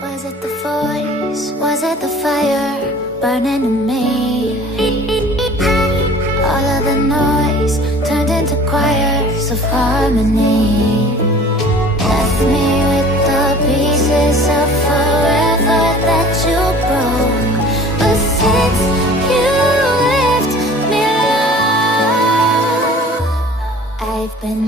Was it the voice? Was it the fire burning in me? All of the noise turned into choirs of harmony. Left me with the pieces of forever that you broke. But since you left me alone, I've been